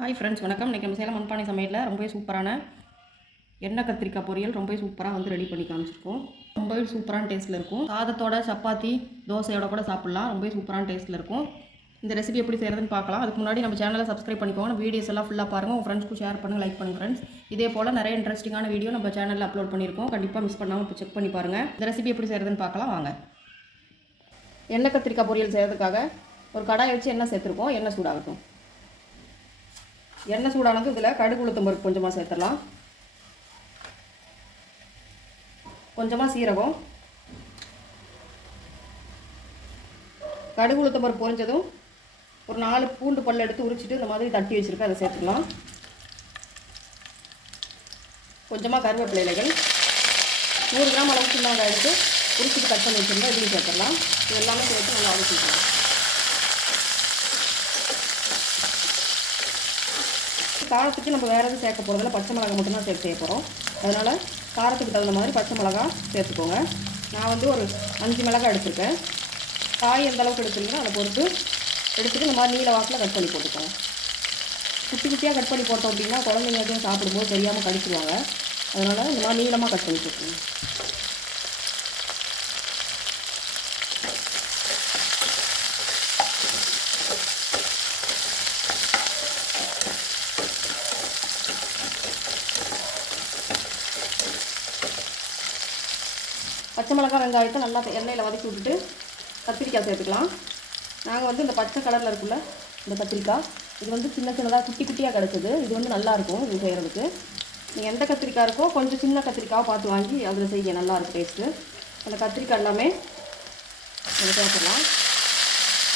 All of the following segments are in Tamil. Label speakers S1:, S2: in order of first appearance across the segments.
S1: ஹாய் ஃப்ரெண்ட்ஸ் வணக்கம். இன்றைக்கி நம்ம சேலம் மண்பானை சமையலில் ரொம்பவே சூப்பரான எண்ணெய் கத்திரிக்காய் பொரியல் ரொம்பவே சூப்பராக வந்து ரெடி பண்ணி காமிச்சிருக்கோம். ரொம்பவே சூப்பரான டேஸ்ட்டில் இருக்கும். சாதத்தோட சப்பாத்தி தோசையோட கூட சாப்பிட்லாம். ரொம்பவே சூப்பரான டேஸ்ட்டில் இருக்கும். இந்த ரெசிபி எப்படி செய்கிறதுன்னு பார்க்கலாம். அதுக்கு முன்னாடி நம்ம சேனலை சப்ஸ்கிரைப் பண்ணிக்கோங்க. வீடியோஸ் எல்லாம் ஃபுல்லாக பாருங்கள் உங்கள் ஃப்ரெண்ட்ஸ்க்கு ஷேர் பண்ணுங்கள் லைக் பண்ணுங்கள் ஃப்ரெண்ட்ஸ் இதே போல் நிறைய இன்ட்ரெஸ்டிங்கான வீடியோ நம்ம சேனலில் அப்லோட் பண்ணியிருக்கோம். கண்டிப்பாக மிஸ் பண்ணாமல் இப்போ செக் பண்ணி பாருங்கள் இந்த ரெசிபி எப்படி செய்கிறதுன்னு பார்க்கலாம். வாங்க. எண்ணெய் கத்திரிக்காய் பொரியல் செய்கிறதுக்காக ஒரு கடாயை வச்சு எண்ணெய் சேர்த்துருக்கோம். எண்ணெய் சூடாகட்டும். எண்ணெய் சூடானது இதில் கடுகு உளுத்தம் பருப்பு கொஞ்சமாக சேர்த்துடலாம். கொஞ்சமாக சீரகம். கடுகு உளுத்தம் பருப்பு பொரிஞ்சதும் ஒரு நாலு பூண்டு பல் எடுத்து உரிச்சிட்டு இந்த மாதிரி தட்டி வச்சுருக்கேன் அதை சேர்த்துக்கலாம். கொஞ்சமாக கருவேப்பிலை இலைகள். நூறு கிராம் அளவுக்கு நாங்கள் எடுத்து உரிச்சிட்டு கட் பண்ணி வச்சுருந்தா இதையும் சேர்த்துடலாம். இது எல்லாமே சேர்த்து நல்லா அரைச்சிக்கலாம் காரத்துக்கு நம்ம வேறு எதுவும் சேர்க்க போகிறதில்ல பச்சை மிளகா மட்டும்தான் சேர்த்து செய்ய போகிறோம் அதனால் காரத்துக்கு தகுந்த மாதிரி பச்சை மிளகா சேர்த்துக்கோங்க. நான் வந்து ஒரு அஞ்சு மிளகா எடுத்திருக்கேன். காய் எந்த அளவுக்கு எடுத்துருக்கீங்களோ அதை பொறுத்து எடுத்துட்டு இந்த மாதிரி நீல வாக்கில் கட் பண்ணி போட்டுக்கோங்க. குட்டி குட்டியாக கட் பண்ணி போட்டோம் அப்படின்னா குழந்தைங்க எதுவும் சாப்பிடும்போது தெரியாமல் கடிச்சிடுவாங்க அதனால் இந்த மாதிரி நீளமாக கட் பண்ணி போட்டுருங்க பச்சை மிளகாய் வெங்காயத்தை நல்லா எண்ணெயில் வதக்கி விட்டுட்டு கத்திரிக்காய் சேர்த்துக்கலாம். நாங்கள் வந்து இந்த பச்சை கலரில் இருக்குல்ல இந்த கத்திரிக்காய் இது வந்து சின்ன சின்னதாக குட்டி குட்டியாக கிடச்சிது. இது வந்து நல்லாயிருக்கும் இது செய்கிறதுக்கு நீங்கள் எந்த கத்திரிக்காய் இருக்கோ கொஞ்சம் சின்ன கத்திரிக்காவை பார்த்து வாங்கி அதில் செய்ய நல்லாயிருக்கும் டேஸ்ட்டு அந்த கத்திரிக்காய் எல்லாமே நம்ம சேர்த்துடலாம்.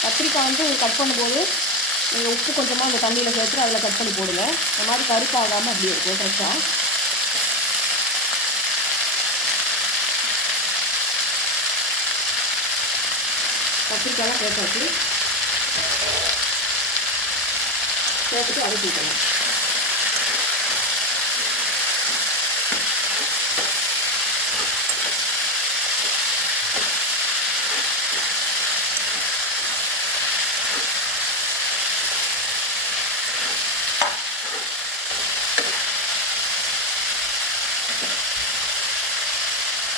S1: கத்திரிக்காய் வந்து கட் பண்ணும்போது நீங்கள் உப்பு கொஞ்சமாக அந்த தண்ணியில் சேர்த்து அதில் கட் பண்ணி போடுங்க. இந்த மாதிரி கருப்பாகாமல் அப்படியே இருக்கும் ஃப்ரெஷ்ஷாக கத்திரிக்காயெலாம் சேர்த்தாச்சு சேர்த்துட்டு அரைச்சிக்கலாம்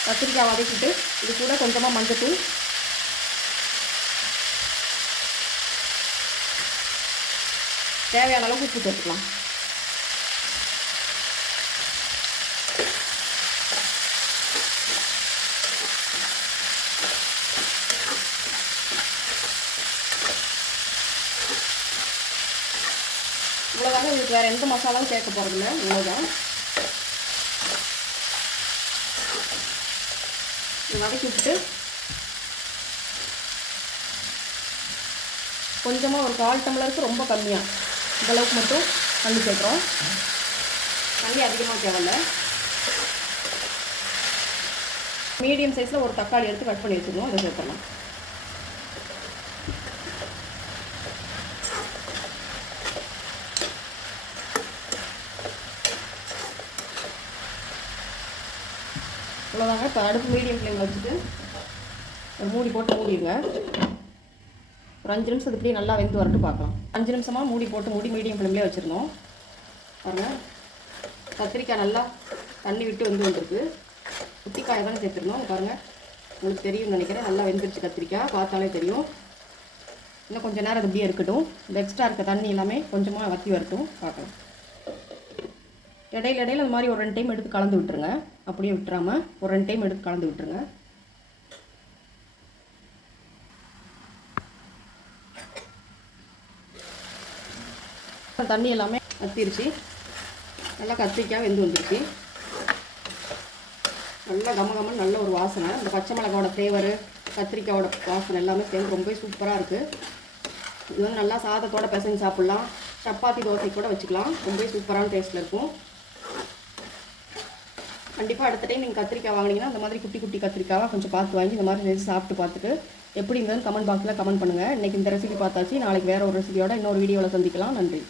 S1: கத்திரிக்காய் வதக்கிட்டு இது கூட கொஞ்சமாக மஞ்சத்தூள் தேவையான அளவுக்கு உப்பு சேர்த்துக்கலாம். இவ்வளோதாங்க இதுக்கு வேறு எந்த மசாலாவும் சேர்க்க போகிறதில்ல இவ்வளோதான் வதக்கி விட்டுட்டு கொஞ்சமாக ஒரு கால் டம்ளருக்கு ரொம்ப கம்மியாக இந்தளவுக்கு மட்டும் தண்ணி சேர்க்குறோம். தண்ணி அதிகமாக தேவையில்ல. மீடியம் சைஸில் ஒரு தக்காளி எடுத்து கட் பண்ணி வச்சுக்கணும் அதை சேர்த்துடலாம். அவ்வளோதாங்க இப்போ அடுப்பு மீடியம் ஃப்ளேமில் வச்சுட்டு மூடி போட்டு மூடிடுங்க. ஒரு அஞ்சு நிமிஷம் அது இப்படியே நல்லா வெந்து வரட்டு பார்க்கலாம். அஞ்சு நிமிஷமாக மூடி போட்டு மூடி மீடியம் ஃப்ளேம்லேயே வச்சுருந்தோம். பாருங்கள் கத்திரிக்காய் நல்லா தண்ணி விட்டு வந்து வந்திருக்கு. குட்டிக்காயை தானே சேர்த்துருந்தோம். பாருங்கள் உங்களுக்கு தெரியும் நினைக்கிறேன். நல்லா வெந்துருச்சு கத்திரிக்காய். பார்த்தாலே தெரியும். இன்னும் கொஞ்சம் நேரம் அது இப்படியே இருக்கட்டும். இந்த எக்ஸ்ட்ரா இருக்க தண்ணி எல்லாமே கொஞ்சமாக வற்றி வரட்டும். பார்க்கலாம். இடையில இடையில இந்த மாதிரி ஒரு ரெண்டு டைம் எடுத்து கலந்து விட்டுருங்க. அப்படியே விட்டுறாமல் ஒரு ரெண்டு டைம் எடுத்து கலந்து விட்டுருங்க. தண்ணி எல்லாமே கத்திருச்சு. நல்லா கத்திரிக்காய் வெந்து வந்துருச்சு. நல்லா கம கமன்னு நல்ல ஒரு வாசனை. இந்த பச்சை மிளகாவோட ஃப்ளேவரு கத்திரிக்காயோட வாசனை எல்லாமே சேர்ந்து ரொம்ப சூப்பராக இருக்குது இது வந்து நல்லா சாதத்தோட பிசைஞ்சு சாப்பிட்லாம். சப்பாத்தி தோசை கூட வச்சுக்கலாம். ரொம்ப சூப்பரான டேஸ்ட்டில் இருக்கும். கண்டிப்பாக அடுத்த டைம் நீங்கள் கத்திரிக்காய் வாங்கினீங்கன்னா அந்த மாதிரி குட்டி குட்டி கத்திரிக்காவாக கொஞ்சம் பார்த்து வாங்கி இந்த மாதிரி செஞ்சு சாப்பிட்டு பார்த்துட்டு எப்படி இருந்ததுன்னு கமெண்ட் பாக்ஸில் கமெண்ட் பண்ணுங்கள் இன்றைக்கி இந்த ரெசிபி பார்த்தாச்சு. நாளைக்கு வேறு ஒரு ரெசிபியோட இன்னொரு வீடியோவில் சந்திக்கலாம். நன்றி.